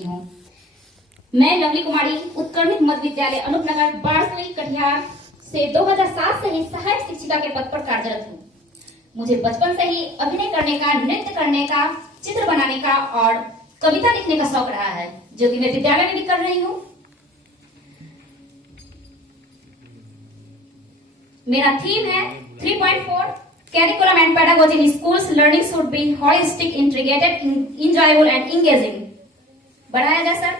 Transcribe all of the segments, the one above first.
करती हूँ। मैं लवली कुमारी उत्कर्मित मध्य विद्यालय अनूपनगर बारसोई कटिहार से 2007 से ही सहायक शिक्षिका के पद पर कार्यरत हूँ। मुझे बचपन से ही अभिनय करने का, नृत्य करने का, चित्र बनाने का और कविता लिखने का शौक रहा है, जो कि मैं विद्यालय में भी कर रही हूँ। मेरा थीम है 3.4 Curriculum and pedagogy in schools learning should be holistic, integrated, enjoyable and engaging। बढ़ाया जाए सर।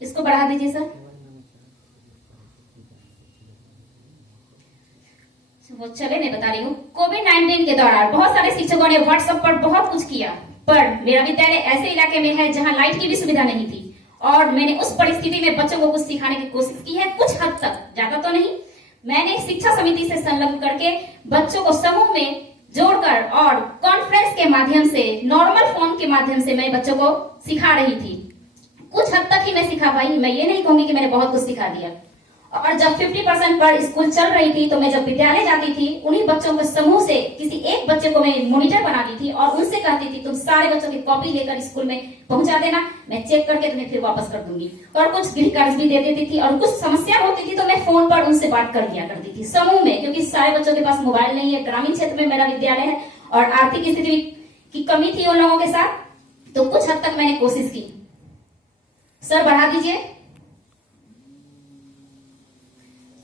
इसको बढ़ा दीजिए सर। वो चले, मैं बता रही हूँ। कोविड-19 के दौरान बहुत सारे शिक्षकों ने व्हाट्सएप पर बहुत कुछ किया, पर मेरा विद्यालय ऐसे इलाके में है जहां लाइट की भी सुविधा नहीं थी और मैंने उस परिस्थिति में बच्चों को कुछ सिखाने की कोशिश की है, कुछ हद तक, ज्यादा तो नहीं। मैंने शिक्षा समिति से संलग्न करके बच्चों को समूह में जोड़कर और कॉन्फ्रेंस के माध्यम से, नॉर्मल फोन के माध्यम से मैं बच्चों को सिखा रही थी। कुछ हद तक ही मैं सिखा पाई, मैं ये नहीं कहूंगी कि मैंने बहुत कुछ सिखा दिया। और जब 50% पर स्कूल चल रही थी तो मैं जब विद्यालय जाती थी, उन्हीं बच्चों के समूह से किसी एक बच्चे को मैं मॉनिटर बनाती थी और उनसे कहती थी तुम सारे बच्चों की कॉपी लेकर स्कूल में पहुंचा देना, मैं चेक करके तुम्हें फिर वापस कर दूंगी। और कुछ गृह कार्य भी दे देती थी और कुछ समस्या होती थी तो मैं फोन पर उनसे बात कर लिया करती थी समूह में, क्योंकि सारे बच्चों के पास मोबाइल नहीं है, ग्रामीण क्षेत्र में मेरा विद्यालय है और आर्थिक स्थिति की कमी थी उन लोगों के साथ, तो कुछ हद तक मैंने कोशिश की। सर बढ़ा दीजिए।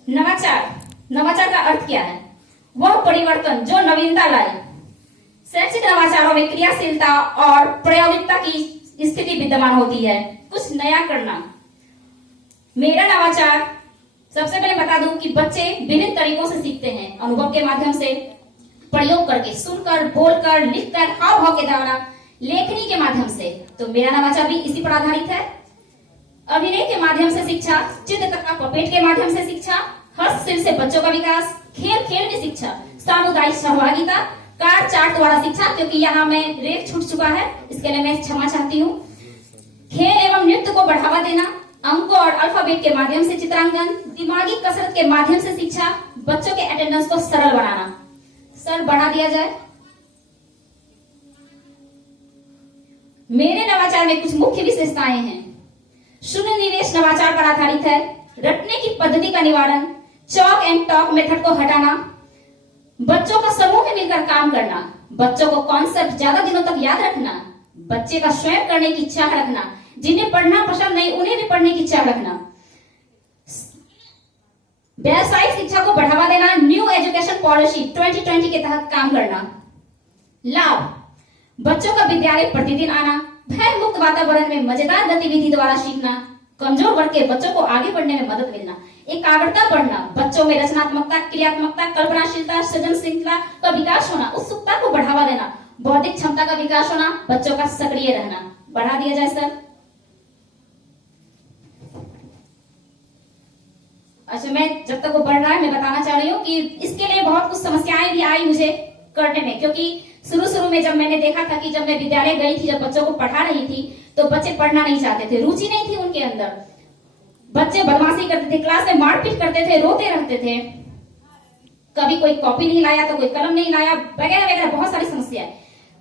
नवाचार, नवाचार का अर्थ क्या है? वह परिवर्तन जो नवीनता लाए। शैक्षिक नवाचारों में क्रियाशीलता और प्रायोगिकता की स्थिति विद्यमान होती है, कुछ नया करना। मेरा नवाचार, सबसे पहले बता दूं कि बच्चे विभिन्न तरीकों से सीखते हैं, अनुभव के माध्यम से, प्रयोग करके, सुनकर, बोलकर, लिखकर, हाव भाव के द्वारा, लेखनी के माध्यम से। तो मेरा नवाचार भी इसी पर आधारित है। अभिनय के माध्यम से शिक्षा, चित्रकला, पपेट के माध्यम से शिक्षा, हस्तशिल्प से बच्चों का विकास, खेल खेल में शिक्षा, सामुदायिक सहभागिता, कार्ड चार्ट द्वारा शिक्षा, क्योंकि यहाँ में रेख छूट चुका है, इसके लिए मैं क्षमा चाहती हूँ। खेल एवं नृत्य को बढ़ावा देना, अंकों और अल्फाबेट के माध्यम से चित्रांकन, दिमागी कसरत के माध्यम से शिक्षा, बच्चों के अटेंडेंस को सरल बनाना। सर बढ़ा दिया जाए। मेरे नवाचार में कुछ मुख्य विशेषताएं हैं। शून्य निवेश नवाचार पर आधारित है। रटने की पद्धति का निवारण, चॉक एंड टॉक मेथड को हटाना, बच्चों का समूह में मिलकर काम करना, बच्चों को कॉन्सेप्ट ज्यादा दिनों तक याद रखना, बच्चे का स्वयं करने की चाह रखना, जिन्हें पढ़ना पसंद नहीं उन्हें भी पढ़ने की चाह रखना, व्यावसायिक शिक्षा को बढ़ावा देना, न्यू एजुकेशन पॉलिसी 2020 के तहत काम करना। लाभ, बच्चों का विद्यालय प्रतिदिन आना, भय मुक्त वातावरण में मजेदार गतिविधि द्वारा सीखना, कमजोर वर्ग के बच्चों को आगे बढ़ने में मदद मिलना, एकाग्रता बढ़ना, बच्चों में रचनात्मकता, क्रियात्मकता, कल्पनाशीलता, सृजनशीलता का विकास होना, उत्सुकता को बढ़ावा देना, बौद्धिक क्षमता का विकास होना, बच्चों का सक्रिय रहना। बढ़ा दिया जाए सर। अच्छा, मैं जब तक वो बढ़ रहा है मैं बताना चाह रही हूँ कि इसके लिए बहुत कुछ समस्याएं भी आई मुझे करने में, क्योंकि शुरू में जब मैंने देखा था कि जब मैं विद्यालय गई थी, जब बच्चों को पढ़ा रही थी, तो बच्चे पढ़ना नहीं चाहते थे, रुचि नहीं थी उनके अंदर, बच्चे बदमाशी करते थे, क्लास में मारपीट करते थे, रोते रहते थे, कभी कोई कॉपी नहीं लाया तो कोई कलम नहीं लाया, वगैरह वगैरह बहुत सारी समस्याएं।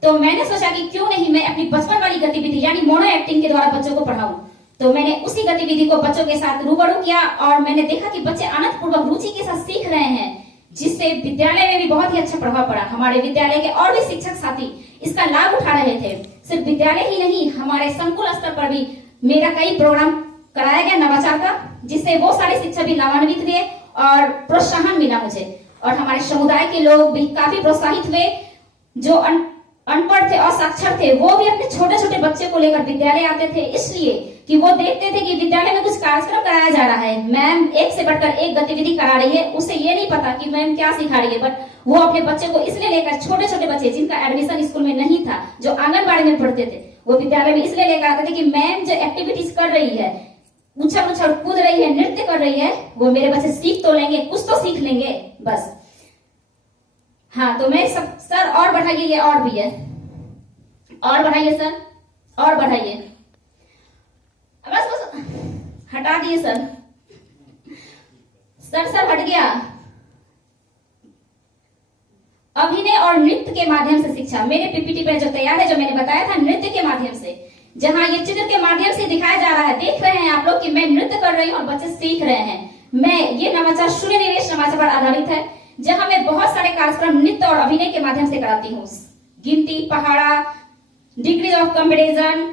तो मैंने सोचा कि क्यों नहीं मैं अपनी बचपन वाली गतिविधि यानी मोनो एक्टिंग के द्वारा बच्चों को पढ़ाऊं। तो मैंने उसी गतिविधि को बच्चों के साथ रूबरू किया और मैंने देखा कि बच्चे आनंद पूर्वक रुचि के साथ सीख रहे हैं, जिससे विद्यालय में भी बहुत ही अच्छा प्रभाव पड़ा। हमारे विद्यालय के और भी शिक्षक साथी इसका लाभ उठा रहे थे। सिर्फ विद्यालय ही नहीं, हमारे संकुल स्तर पर भी मेरा कई प्रोग्राम कराया गया नवाचार का, जिससे वो सारे शिक्षक भी लाभान्वित हुए और प्रोत्साहन मिला मुझे। और हमारे समुदाय के लोग भी काफी प्रोत्साहित हुए, जो अनपढ़ थे और साक्षर थे, वो भी अपने छोटे छोटे बच्चे को लेकर विद्यालय आते थे, इसलिए कि वो देखते थे कि विद्यालय में कुछ कार्यक्रम कराया जा रहा है, मैम एक से बढ़कर एक गतिविधि करा रही है, उसे ये नहीं पता कि मैम क्या सिखा रही है, बट वो अपने बच्चे को इसलिए लेकर, छोटे छोटे बच्चे जिनका एडमिशन स्कूल में नहीं था, जो आंगनबाड़ी में पढ़ते थे, वो विद्यालय में इसलिए लेकर आते थे कि मैम जो एक्टिविटीज कर रही है, उछल उछल कूद रही है, नृत्य कर रही है, वो मेरे बच्चे सीख तो लेंगे, कुछ तो सीख लेंगे बस। हाँ, तो मैं सब सर और बढ़ाइए, ये और भी है, और बढ़ाइए सर, और बढ़ाइए, बस हटा दिए सर, सर हट गया। अभिनय और नृत्य के माध्यम से शिक्षा। मेरे पीपीटी पर जो तैयार है, जो मैंने बताया था, नृत्य के माध्यम से, जहां ये चित्र के माध्यम से दिखाया जा रहा है। देख रहे हैं आप लोग कि मैं नृत्य कर रही हूँ और बच्चे सीख रहे हैं। ये नवाचार शून्य निवेश नवाचार पर आधारित है, जहां मैं बहुत सारे कार्यक्रम नृत्य और अभिनय के माध्यम से कराती हूँ। गिनती, पहाड़ा, डिग्री ऑफ कंपेरिजन,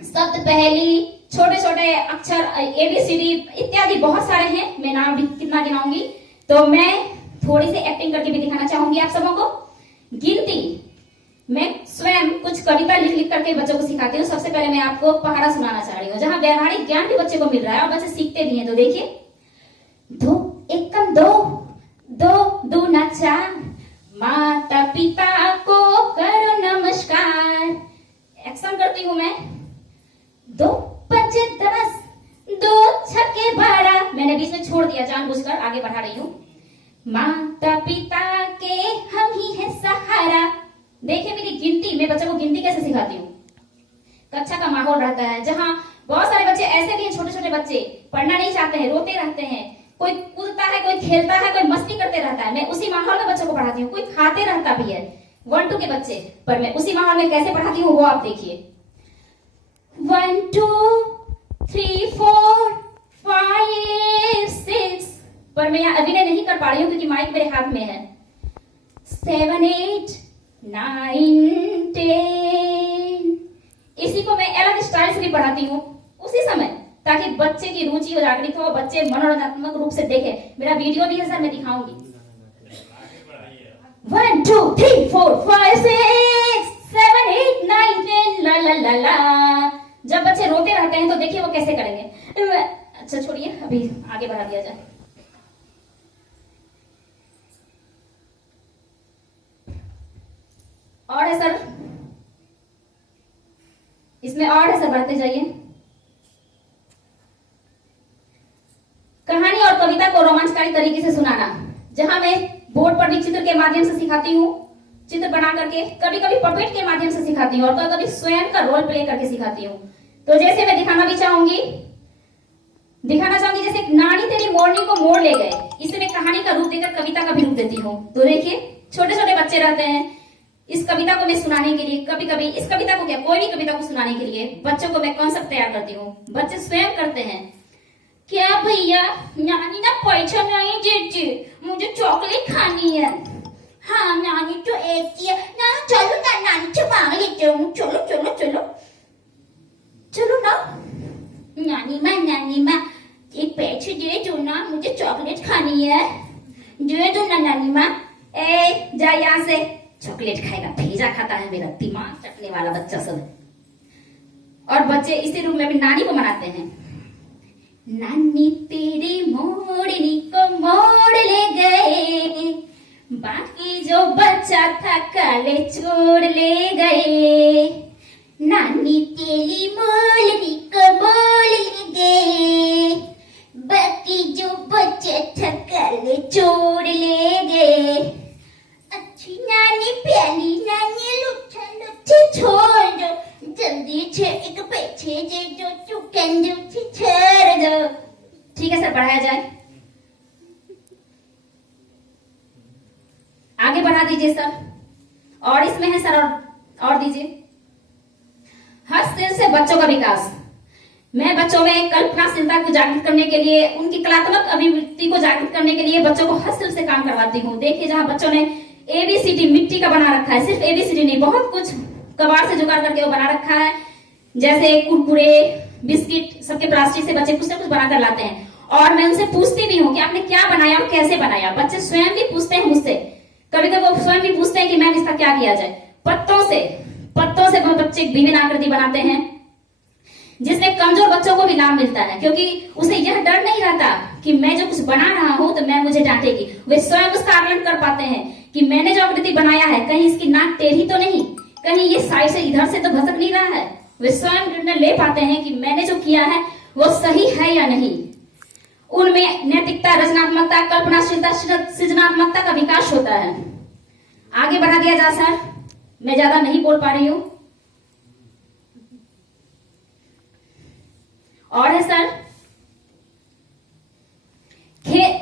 शब्द पहेली, छोटे छोटे अक्षर, ABCD इत्यादि बहुत सारे हैं। मैं नाम भी कितना गिनाऊंगी, तो मैं थोड़ी सी एक्टिंग करके भी दिखाना चाहूंगी आप सबों को। गिनती मैं स्वयं कुछ कविता लिख लिख करके बच्चों को सिखाती हूँ। सबसे पहले मैं आपको पहाड़ा सुनाना चाह रही हूँ, जहाँ व्यवहारिक ज्ञान भी बच्चे को मिल रहा है और बच्चे सीखते भी हैं। तो देखिए, 2 एकम 2, 2 दूना 4, माता पिता को करो नमस्कार। एक्शन करती हूँ मैं। 2 पंचे 10, 2 छक्के 12। मैंने बीच में छोड़ दिया जानबूझकर, आगे बढ़ा रही हूँ। माता पिता के हम ही है सहारा। देखिए मेरी गिनती, मैं बच्चों को गिनती कैसे सिखाती हूँ। कक्षा का माहौल रहता है, जहाँ बहुत सारे बच्चे ऐसे भी हैं, छोटे छोटे बच्चे पढ़ना नहीं चाहते हैं, रोते रहते हैं। कोई कूदता है, कोई खेलता है, कोई मस्ती करते रहता है। मैं उसी माहौल में बच्चों को पढ़ाती हूँ। कोई खाते रहता भी है, 1 2 के बच्चे, पर मैं उसी माहौल में कैसे पढ़ाती हूँ वो आप देखिए। 1 2 3 4 5 6, पर मैं यहाँ अभिनय नहीं कर पा रही हूँ क्योंकि माइक मेरे हाथ में है। 7 8 9 10। इसी को मैं अलग स्टाइल से भी पढ़ाती हूँ उसी समय, ताकि बच्चे की रुचि हो, जागृत हो, बच्चे मनोरंजनात्मक रूप से देखे। मेरा वीडियो भी है सर, मैं दिखाऊंगी। 1 2 3 4 5 6 7 8 9 10 ला ला ला ला। जब बच्चे रोते रहते हैं तो देखिए वो कैसे करेंगे। अच्छा छोड़िए, अभी आगे बढ़ा दिया जाए। और है सर, इसमें और है सर, बढ़ते जाइए। कहानी और कविता को रोमांचकारी तरीके से सुनाना, जहां मैं बोर्ड पर भी चित्र के माध्यम से सिखाती हूँ, चित्र बना करके, कभी कभी पपेट के माध्यम से सिखाती हूँ और कभी कभी स्वयं का रोल प्ले करके सिखाती हूँ। तो जैसे मैं दिखाना चाहूंगी, जैसे नानी तेरी मोरनी को मोड़ ले गए, इसे मैं कहानी का रूप देकर कविता का भी रूप देती हूँ। तो देखिए, छोटे छोटे बच्चे रहते हैं, इस कविता को मैं सुनाने के लिए, कभी कभी इस कविता को क्या, कोई भी कविता को सुनाने के लिए बच्चों को मैं कॉन्सेप्ट तैयार करती हूँ। बच्चे स्वयं करते हैं। क्या भैया, नानी ना पैसा नहीं देती, मुझे चॉकलेट खानी है। हाँ नानी तो एक है ना, चलो ना नानी से मांग लेते हूँ, चलो चलो चलो चलो ना। नानी माँ एक पैसे दे दो ना, मुझे चॉकलेट खानी है, दे दो ना नानी माँ। ए जा यहाँ से, चॉकलेट खाएगा, भेजा खाता है, मेरा दिमाग चटने वाला बच्चा सब। और बच्चे इसी रूप में भी नानी को मनाते हैं। नानी तेरी मोरनी को मोड़ ले गए, बाकी जो बच्चा था काले छोड़ ले गए। नानी तेरी मोरनी को मोड़ ले गए, बाकी जो बच्चा था काले छोड़ ले गए। अच्छी नानी, प्याली नानी, लुच्छा लुच्छे छोड़ दो, जल्दी से एक पैसे दे दो, तू कंजू से छोड़ दो। ठीक है सर, बढ़ाया जाए, आगे बढ़ा दीजिए सर। और इसमें है सर, और दीजिए। हस्तशिल्प से बच्चों का विकास। मैं बच्चों में कल्पनाशीलता को जागृत करने के लिए, उनकी कलात्मक अभिव्यक्ति को जागृत करने के लिए बच्चों को हस्तशिल्प से काम करवाती हूँ। देखिए, जहाँ बच्चों ने ABCD मिट्टी का बना रखा है, सिर्फ ABCD नहीं, बहुत कुछ कबाड़ से जुगाड़ करके वो बना रखा है। जैसे कुरकुरे, बिस्किट, सबके प्लास्टिक से बच्चे कुछ ना कुछ बनाकर लाते हैं और मैं उनसे पूछती भी हूँ कि आपने क्या बनाया और कैसे बनाया। बच्चे स्वयं भी पूछते हैं मुझसे, कभी कभी वो स्वयं भी पूछते हैं कि मैम इसका क्या किया जाए। पत्तों से बच्चे विभिन्न आकृति बनाते हैं, जिसमें कमजोर बच्चों को भी लाभ मिलता है, क्योंकि उसे यह डर नहीं रहता कि मैं जो कुछ बना रहा हूँ तो मैम मुझे डांटेगी। वे स्वयं उसका आकलन कर पाते हैं कि मैंने जो आकृति बनाया है, कहीं इसकी नाक टेढ़ी तो नहीं, कहीं ये साइड से इधर से तो भसक नहीं रहा है। वे स्वयं निर्णय ले पाते हैं कि मैंने जो किया है वो सही है या नहीं। उनमें नैतिकता, रचनात्मकता, कल्पनाशीलता, सृजनात्मकता का विकास होता है। आगे बढ़ा दिया जा सर, मैं ज्यादा नहीं बोल पा रही हूँ। और है सर, खेल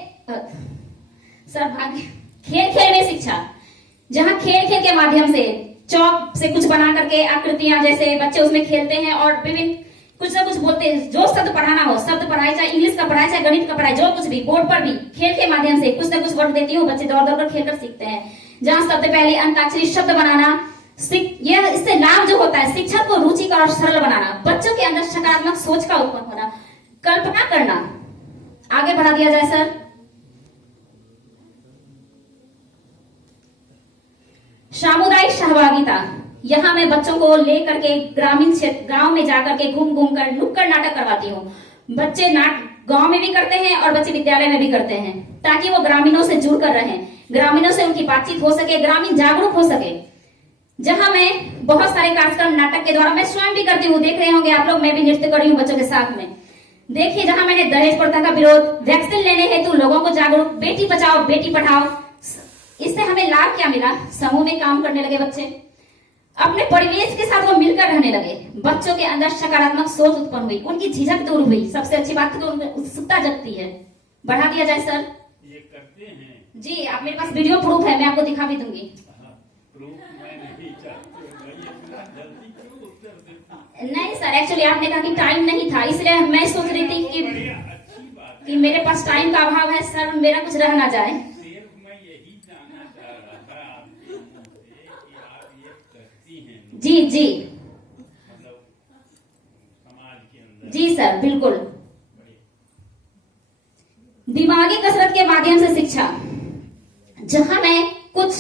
खेल में शिक्षा। जहाँ खेल खेल के माध्यम से चौक से कुछ बना करके आकृतियां जैसे बच्चे उसमें खेलते हैं और विभिन्न कुछ ना कुछ बोलते हैं। जो शब्द पढ़ाना हो शब्द पढ़ाए, चाहे इंग्लिश का पढ़ाए चाहे गणित का पढ़ाए, जो कुछ भी बोर्ड पर भी खेल के माध्यम से कुछ ना कुछ वर्ड देती हूँ, बच्चे दौड़ दौड़ कर खेल कर सीखते हैं। जहाँ सबसे पहले अंताक्षरी शब्द बनाना, यह इससे लाभ जो होता है शिक्षा को रुचिकर और सरल बनाना, बच्चों के अंदर सकारात्मक सोच का उत्पन्न होना, कल्पना करना। आगे बढ़ा दिया जाए सर। सामुदायिक सहभागिता, यहाँ मैं बच्चों को लेकर के ग्रामीण क्षेत्र गांव में जाकर के घूम घूम कर नुक्कड़ नाटक करवाती हूँ। बच्चे गांव में भी करते हैं और बच्चे विद्यालय में भी करते हैं, ताकि वो ग्रामीणों से जुड़कर रहें, ग्रामीणों से उनकी बातचीत हो सके, ग्रामीण जागरूक हो सके। जहां मैं बहुत सारे कार्यक्रम नाटक के द्वारा मैं स्वयं भी करती हूँ, देख रहे होंगे आप लोग, मैं भी नृत्य कर रही हूँ बच्चों के साथ में। देखिए, जहां मैंने दहेज प्रथा का विरोध, वैक्सीन लेने हेतु लोगों को जागरूक, बेटी बचाओ बेटी पढ़ाओ, इससे हमें लाभ क्या मिला? समूह में काम करने लगे बच्चे, अपने परिवेश के साथ वो मिलकर रहने लगे, बच्चों के अंदर सकारात्मक सोच उत्पन्न हुई, उनकी झिझक दूर हुई, सबसे अच्छी बात तो उनमें उत्सुकता जगती है। बढ़ा दिया जाए सर। ये करते हैं जी, आप मेरे पास वीडियो प्रूफ है, मैं आपको दिखा भी दूंगी। नहीं सर, एक्चुअली आपने कहा कि टाइम नहीं था, इसलिए मैं सोच रही थी कि मेरे पास टाइम का अभाव है सर, मेरा कुछ रह ना जाए। जी जी मतलब समाज के अंदर। जी सर, बिल्कुल। दिमागी कसरत के माध्यम से शिक्षा, जहां मैं कुछ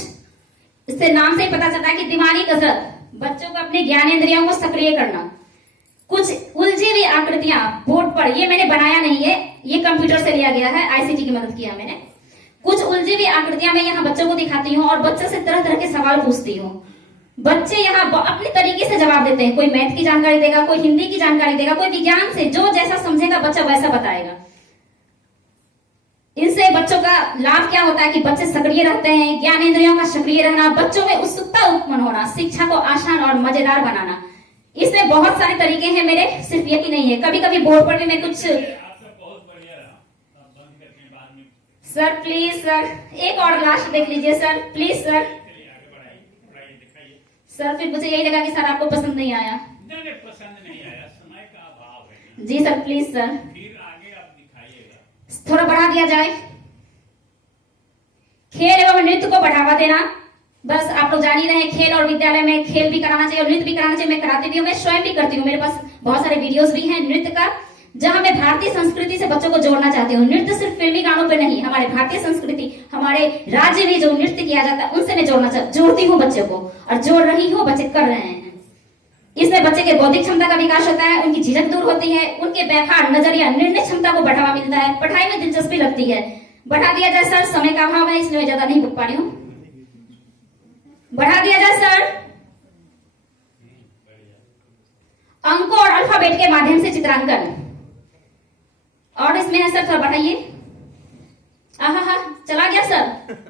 इससे नाम से ही पता चलता है कि दिमागी कसरत, बच्चों को अपने ज्ञानेंद्रियों को सक्रिय करना। कुछ उलझी हुई आकृतियां बोर्ड पर, ये मैंने बनाया नहीं है, ये कंप्यूटर से लिया गया है, आईसीटी की मदद किया मैंने। कुछ उलझी हुई आकृतियां मैं यहाँ बच्चों को दिखाती हूँ और बच्चों से तरह तरह के सवाल पूछती हूँ। बच्चे यहाँ अपने तरीके से जवाब देते हैं, कोई मैथ की जानकारी देगा, कोई हिंदी की जानकारी देगा, कोई विज्ञान से, जो जैसा समझेगा बच्चा वैसा बताएगा। इनसे बच्चों का लाभ क्या होता है कि बच्चे सक्रिय रहते हैं, ज्ञानेंद्रियों का सक्रिय रहना, बच्चों में उत्सुकता उत्पन्न होना, शिक्षा को आसान और मजेदार बनाना। इसमें बहुत सारे तरीके हैं मेरे, सिर्फ यही नहीं है। कभी कभी बोर्ड पर भी मैं कुछ सर प्लीज सर, एक और लास्ट देख लीजिए सर, प्लीज सर। सर फिर मुझे यही लगा कि सर आपको पसंद नहीं आया। पसंद नहीं आया, समय का अभाव है। जी सर, प्लीज सर, फिर आगे आप दिखाइएगा। थोड़ा बढ़ा दिया जाए। खेल एवं नृत्य को बढ़ावा देना, बस आप लोग जान ही रहे हैं, खेल और विद्यालय में खेल भी कराना चाहिए और नृत्य भी कराना चाहिए। मैं कराती भी हूँ, मैं स्वयं भी करती हूँ, मेरे पास बहुत सारे वीडियोस भी हैं नृत्य का, जहां मैं भारतीय संस्कृति से बच्चों को जोड़ना चाहती हूँ। नृत्य सिर्फ फिल्मी गानों पे नहीं, हमारे भारतीय संस्कृति, हमारे राज्य में जो नृत्य किया जाता है उनसे मैं जोड़ती हूँ बच्चों को, और जोड़ रही हूँ, बच्चे कर रहे हैं। इसमें बच्चे के बौद्धिक क्षमता का विकास होता है, उनकी झिझक दूर होती है, उनके व्यापार, नजरिया, निर्णय क्षमता को बढ़ावा मिलता है, पढ़ाई में दिलचस्पी लगती है। बढ़ा दिया जाए सर, समय का अभाव है इसलिए मैं ज्यादा नहीं बोल पा रही हूँ। बढ़ा दिया जाए सर। अंकों और अल्फाबेट के माध्यम से चित्रांकन, और इसमें है सर, थोड़ा बढ़ाइए। आहा, चला गया सर।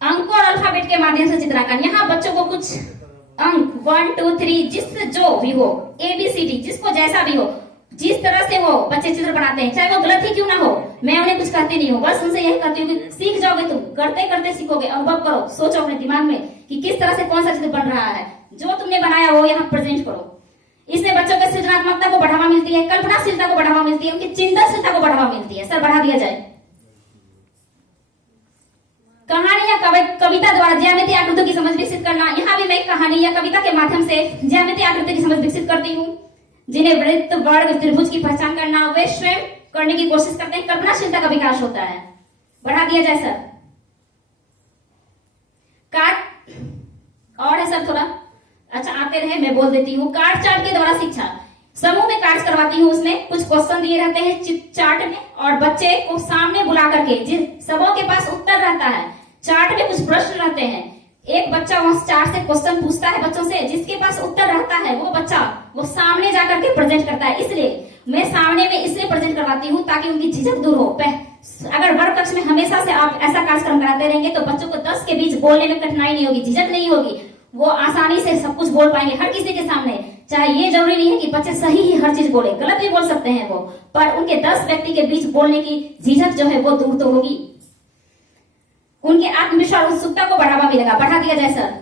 अंकों और अल्फाबेट के माध्यम से चित्रांकन, यहाँ बच्चों को कुछ अंक 1 2 3 जिससे जो भी हो, ABCD, जिसको जैसा भी हो, जिस तरह से हो बच्चे चित्र बनाते हैं, चाहे वो गलत ही क्यों ना हो। मैं उन्हें कुछ कहती नहीं हूँ, बस उनसे यही कहती हूँ कि सीख जाओगे तुम, करते करते सीखोगे। अनुभव करो, सोचो अपने दिमाग में कि किस तरह से कौन सा चित्र बन रहा है, जो तुमने बनाया वो यहाँ प्रेजेंट करो। इससे बच्चों की सृजनात्मकता को बढ़ावा मिलती है, कल्पनाशीलता को बढ़ावा मिलती है, उनकी चिंतनशीलता को बढ़ावा मिलती है। सर बढ़ा दिया जाए। कहानी या कविता द्वारा ज्यामितीय आकृतियों की समझ विकसित करना, यहाँ भी मैं कहानी या कविता के माध्यम से ज्यामितीय आकृति की समझ विकसित करती हूँ। जिन्हें वृत्त, वर्ग, त्रिभुज की पहचान करना, वे स्वयं करने की कोशिश करते हैं, कल्पनाशीलता का विकास होता है। बढ़ा दिया जाए सर। और है सर थोड़ा, अच्छा आते रहे, मैं बोल देती हूँ। कार्ड चार्ट के द्वारा शिक्षा, समूह में कार्य करवाती हूँ, उसमें कुछ क्वेश्चन दिए रहते हैं चार्ट में, और बच्चे को सामने बुला करके, जिन सबों के पास उत्तर रहता है, चार्ट में कुछ प्रश्न रहते हैं, एक बच्चा वहां चार्ट से क्वेश्चन पूछता है बच्चों से, जिसके पास उत्तर रहता है वो बच्चा वो सामने जाकर के प्रेजेंट करता है। इसलिए मैं सामने में इसलिए प्रेजेंट करवाती हूँ ताकि उनकी झिझक दूर हो। अगर वर्ग कक्ष में हमेशा से आप ऐसा कार्यक्रम कराते रहेंगे तो बच्चों को 10 के बीच बोलने में कठिनाई नहीं होगी, झिझक नहीं होगी, वो आसानी से सब कुछ बोल पाएंगे हर किसी के सामने। चाहे ये जरूरी नहीं है कि बच्चे सही ही हर चीज बोले, गलत भी बोल सकते हैं वो, पर उनके 10 व्यक्ति के बीच बोलने की झिझक जो है वो दूर तो होगी। उनके आत्मविश्वास उत्सुकता को बढ़ावा मिलेगा। बढ़ा दिया जाए सर।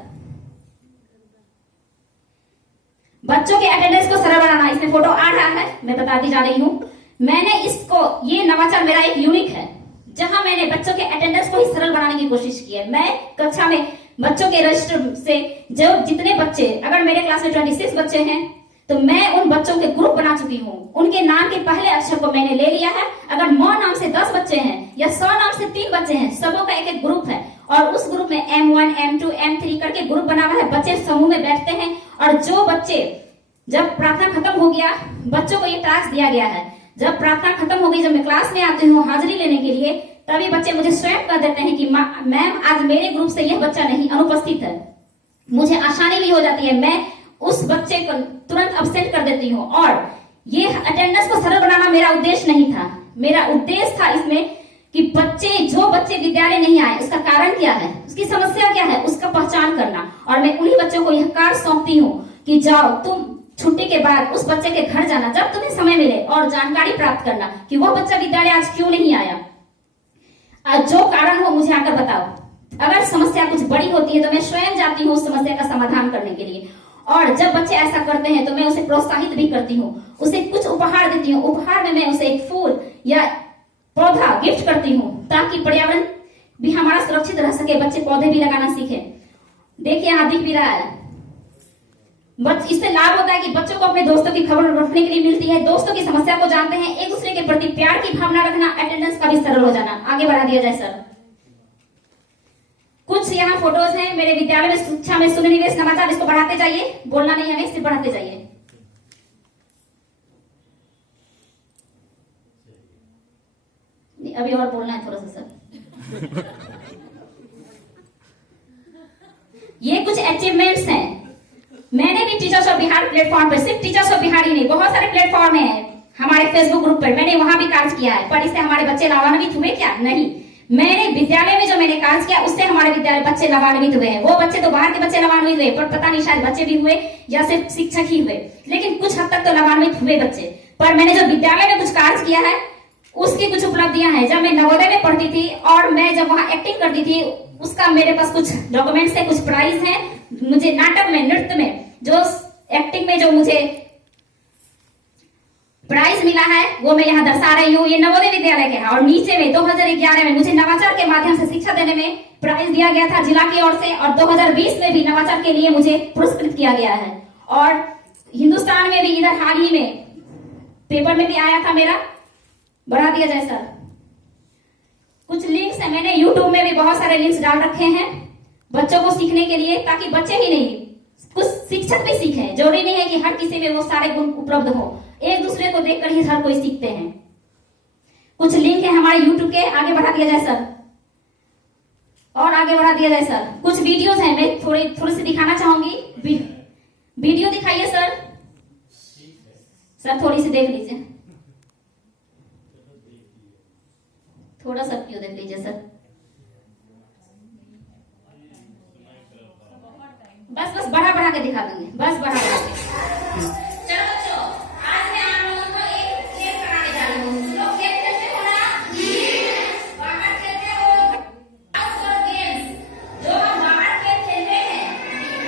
बच्चों के अटेंडेंस को सरल बनाना, इसमें फोटो आ रहा है, मैं बताती जा रही हूँ। मैंने इसको, ये नवाचार मेरा एक यूनिक है, जहां मैंने बच्चों के अटेंडेंस को ही सरल बनाने की कोशिश की है। मैं कक्षा में बच्चों के रजिस्टर से जो जितने बच्चे, अगर मेरे क्लास में 26 बच्चे हैं तो मैं उन बच्चों के ग्रुप बना चुकी हूँ। उनके नाम के पहले अक्षर को मैंने ले लिया है। अगर म नाम से 10 बच्चे हैं या स नाम से 3 बच्चे हैं, सबों का एक एक ग्रुप है और उस ग्रुप में M1, M2, M3 करके ग्रुप बना हुआ है। बच्चे समूह में बैठते हैं और जो बच्चे, जब प्रार्थना खत्म हो गया, बच्चों को ये टास्क दिया गया है, जब प्रार्थना खत्म हो गई, जब मैं क्लास में आती हूँ हाजिरी लेने के लिए, तभी बच्चे मुझे स्वयं कह देते हैं कि मैम आज मेरे ग्रुप से यह बच्चा नहीं अनुपस्थित है। मुझे आसानी भी हो जाती है, मैं उस बच्चे को तुरंत अब्सेंट कर देती हूँ। और ये अटेंडेंस को सरल बनाना मेरा उद्देश्य नहीं था। मेरा उद्देश्य था इसमें कि जो बच्चे विद्यालय नहीं आए उसका कारण क्या है, उसकी समस्या क्या है, उसका पहचान करना। और मैं उन्हीं बच्चों को यह कार्य सौंपती हूँ कि जाओ तुम छुट्टी के बाद उस बच्चे के घर जाना जब तुम्हें समय मिले और जानकारी प्राप्त करना कि वह बच्चा विद्यालय आज क्यों नहीं आया। जो कारण हो मुझे आकर बताओ। अगर समस्या कुछ बड़ी होती है तो मैं स्वयं जाती हूँ उस समस्या का समाधान करने के लिए। और जब बच्चे ऐसा करते हैं तो मैं उसे प्रोत्साहित भी करती हूँ, उसे कुछ उपहार देती हूँ। उपहार में मैं उसे एक फूल या पौधा गिफ्ट करती हूँ ताकि पर्यावरण भी हमारा सुरक्षित रह सके, बच्चे पौधे भी लगाना सीखे। देखिए यहाँ दिख भी रहा है। इससे लाभ होता है कि बच्चों को अपने दोस्तों की खबर रखने के लिए मिलती है, दोस्तों की समस्या को जानते हैं, एक दूसरे के प्रति प्यार की भावना रखना, अटेंडेंस का भी सरल हो जाना। आगे बढ़ा दिया जाए सर। कुछ यहाँ फोटोज हैं मेरे विद्यालय में शिक्षा में सुनिवेश नवाचार, इसको बढ़ाते जाइए, बोलना नहीं हमें, सिर्फ बढ़ाते जाइए। अभी और बोलना है थोड़ा सा सर। ये कुछ अचीवमेंट्स हैं। मैंने भी टीचर्स ऑफ बिहार प्लेटफॉर्म पर, सिर्फ टीचर्स ऑफ बिहार ही नहीं, बहुत सारे प्लेटफॉर्म हैं हमारे फेसबुक ग्रुप पर, मैंने वहां भी कार्य किया है। पर इससे हमारे बच्चे लाभान्वित हुए क्या? नहीं। मैंने विद्यालय में जो मैंने कार्य किया उससे हमारे विद्यालय बच्चे लाभान्वित हुए हैं। वो बच्चे तो बाहर के बच्चे लाभान्वित हुए, पर पता नहीं शायद बच्चे भी हुए या सिर्फ शिक्षक ही हुए, लेकिन कुछ हद तक तो लाभान्वित हुए बच्चे। पर मैंने जो विद्यालय में कुछ कार्य किया है उसकी कुछ उपलब्धियां हैं। जब मैं नवोदय में पढ़ती थी और मैं जब वहां एक्टिंग करती थी, उसका मेरे पास कुछ डॉक्यूमेंट्स है, कुछ प्राइज है। मुझे नाटक में, नृत्य में, जो एक्टिंग में जो मुझे प्राइज मिला है वो मैं यहाँ दर्शा रही हूँ। ये नवोदय विद्यालय के है। और नीचे में 2011 में मुझे नवाचार के माध्यम से शिक्षा देने में प्राइज दिया गया था जिला की ओर से, और 2020 में भी नवाचार के लिए मुझे पुरस्कृत किया गया है। और हिंदुस्तान में भी इधर हाल ही में पेपर में भी आया था मेरा। बढ़ा दिया जाए सर। कुछ लिंक्स है, मैंने यूट्यूब में भी बहुत सारे लिंक्स डाल रखे हैं बच्चों को सीखने के लिए, ताकि बच्चे ही नहीं कुछ शिक्षक भी सीखें। जरूरी नहीं है कि हर किसी में वो सारे गुण उपलब्ध हो, एक दूसरे को देखकर ही हर कोई सीखते हैं। कुछ लिंक है हमारे यूट्यूब के, आगे बढ़ा दिया जाए सर। और आगे बढ़ा दिया जाए सर। कुछ वीडियोस हैं, मैं थोड़ी सी दिखाना चाहूंगी। वीडियो दिखाइए सर। सर थोड़ी सी देख लीजिए, थोड़ा सा क्यों देख लीजिए सर। बस बढ़ा के दिखा देंगे, बस बढ़ा के। चलो बच्चों, आज मैं आप लोगों को एक खेल कराने जा रही हूँ। लोग खेल खेलते हो ना? बाहर खेलते हो? आउटडोर गेम्स जो हम बाहर खेलते हैं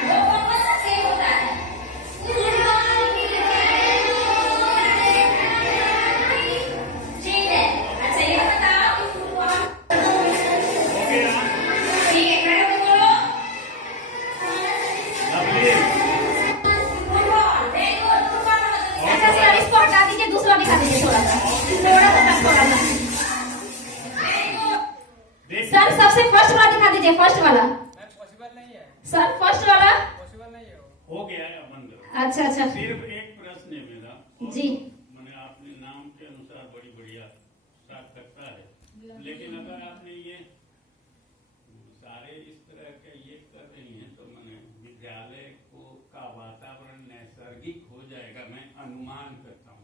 वो कौन सा खेल होता है? फुटबॉल, क्रिकेट, ठीक है। अच्छा ये बताओ कि फुटबॉल ठीक है, खड़े होकर बोलो। इसको हटा दीजिए, दूसरा दिखा दीजिए, थोड़ा सा सर। सबसे फर्स्ट वाला दिखा दीजिए, फर्स्ट वाला। पॉसिबल नहीं है सर फर्स्ट वाला पॉसिबल नहीं है। हो गया है बंद। अच्छा। सिर्फ एक प्रश्न है मेरा। जी। मैंने आपने नाम के अनुसार बड़ी बढ़िया सार्थकता है, लेकिन अगर आपने ये सारे इस तरह के ये कर रही हैं तो मैंने विद्यालय को का वातावरण नैसर्गिक हो जाएगा, मैं अनुमान करता हूँ।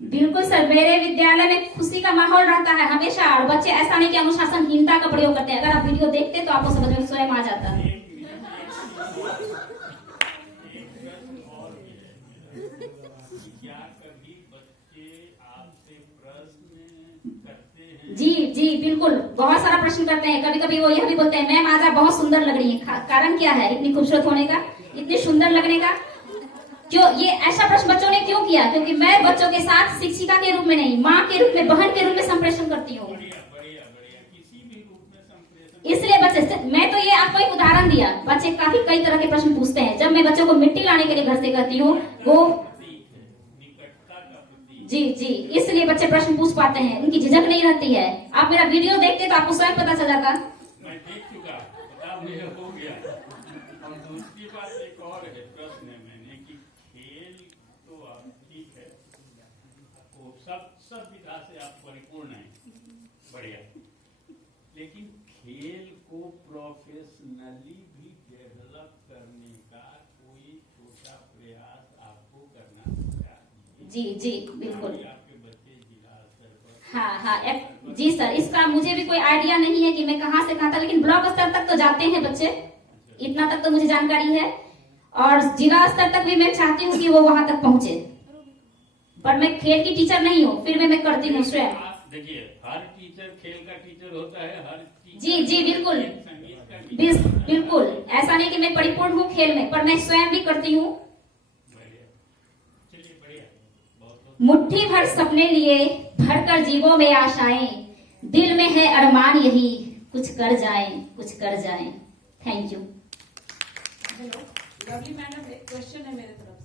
बिल्कुल सर, मेरे विद्यालय में खुशी का माहौल रहता है हमेशा, और बच्चे ऐसा नहीं कि अनुशासनहीनता का प्रयोग करते हैं। अगर आप वीडियो देखते तो आपको समझ में स्वयं आ जाता है। जी बिल्कुल, बहुत सारा प्रश्न करते हैं। कभी कभी वो यह भी बोलते हैं मैम आज आप बहुत सुंदर लग रही हैं। कारण क्या है इतनी खूबसूरत होने का, इतनी सुंदर लगने का? क्यों ये ऐसा प्रश्न बच्चों ने क्यों किया? क्योंकि मैं बच्चों के साथ शिक्षिका के रूप में नहीं, माँ के रूप में, बहन के रूप में संप्रेषण करती हूँ। बढ़िया बढ़िया बढ़िया, किसी भी रूप में संप्रेषण। इसलिए बच्चे, मैं तो ये आपको एक उदाहरण दिया, बच्चे काफी कई तरह के प्रश्न पूछते हैं। जब मैं बच्चों को मिट्टी लाने के लिए घर से कहती हूँ वो प्रतीक है, निकटता का प्रतीक। जी जी, इसलिए बच्चे प्रश्न पूछ पाते हैं, उनकी झिझक नहीं रहती है। आप मेरा वीडियो देखते तो आपको स्वयं पता चल जाता। मैं देख चुका, बता मुझे हो गया। और दूसरी बात एक और है, प्रश्न है मैंने कि खेल तो आप ठीक है, वो सब विधा से आप परिपूर्ण हैं, बढ़िया, लेकिन खेल को प्रोफेशनली भी डेवलप करने का कोई छोटा प्रयास आपको करना चाहिए। जी जी बिल्कुल। आपके बच्चे जिला स्तर पर, हाँ हाँ जी सर, इसका मुझे भी कोई आइडिया नहीं है कि मैं कहाँ से कहाँ तक, लेकिन ब्लॉक स्तर तक तो जाते हैं बच्चे, इतना तक तो मुझे जानकारी है। और जिला स्तर तक भी मैं चाहती हूँ कि वो वहां तक पहुंचे, पर मैं खेल की टीचर नहीं हूँ, फिर भी मैं करती हूँ स्वयं। आप देखिए, हर टीचर खेल का टीचर होता है, हर टीचर जी जी बिल्कुल, संगीत का टीचर होता है। बिल्कुल ऐसा नहीं कि मैं परिपूर्ण हूँ खेल में, पर मैं स्वयं भी करती हूँ। बढ़िया, चलिए बढ़िया, बहुत मुट्ठी भर सपने लिए भरकर जीवों में आशाएं, दिल में है अरमान यही कुछ कर जाएं, कुछ कर जाएं। Thank you. Hello lovely madam, एक क्वेश्चन है मेरे तरफ